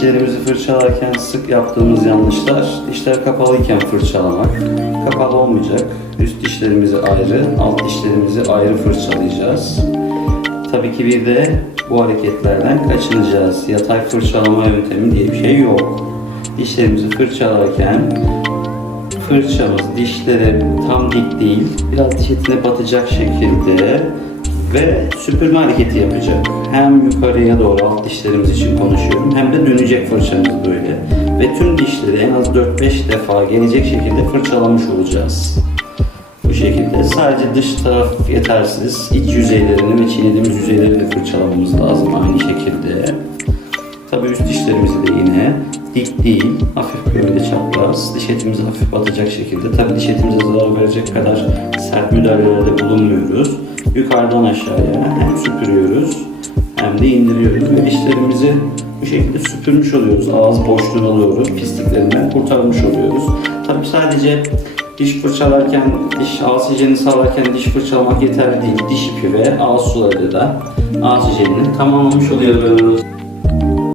Dişlerimizi fırçalarken sık yaptığımız yanlışlar, dişler kapalıyken fırçalamak. Kapalı olmayacak. Üst dişlerimizi ayrı, alt dişlerimizi ayrı fırçalayacağız. Tabii ki bir de bu hareketlerden kaçınacağız. Yatay fırçalama yöntemi diye bir şey yok. Dişlerimizi fırçalarken fırçamız dişlere tam dik değil, biraz diş etine batacak şekilde ve süpürme hareketi yapacak. Hem yukarıya doğru alt dişlerimiz için konuşuyorum hem de dönecek fırçamız böyle. Ve tüm dişleri en az 4-5 defa gelecek şekilde fırçalamış olacağız. Bu şekilde sadece dış taraf yetersiz. İç yüzeylerini ve çiğnediğimiz yüzeyleri de fırçalamamız lazım aynı şekilde. Tabii üst dişlerimizi de yine dik değil, hafif böyle çapraz, diş etimize hafif batacak şekilde. Tabii diş etimize zarar verecek kadar sert müdahalelerde bulunmuyoruz. Yukarıdan aşağıya hem süpürüyoruz hem de indiriyoruz ve dişlerimizi bu şekilde süpürmüş oluyoruz. Ağız boşluğunu alıyoruz, pisliklerinden kurtarmış oluyoruz. Tabii sadece diş fırçalarken, diş ağız hijyenini sağlarken diş fırçalamak yeterli değil. Diş ipi ve ağız sularıyla da ağız hijyenini tamamlamış oluyoruz.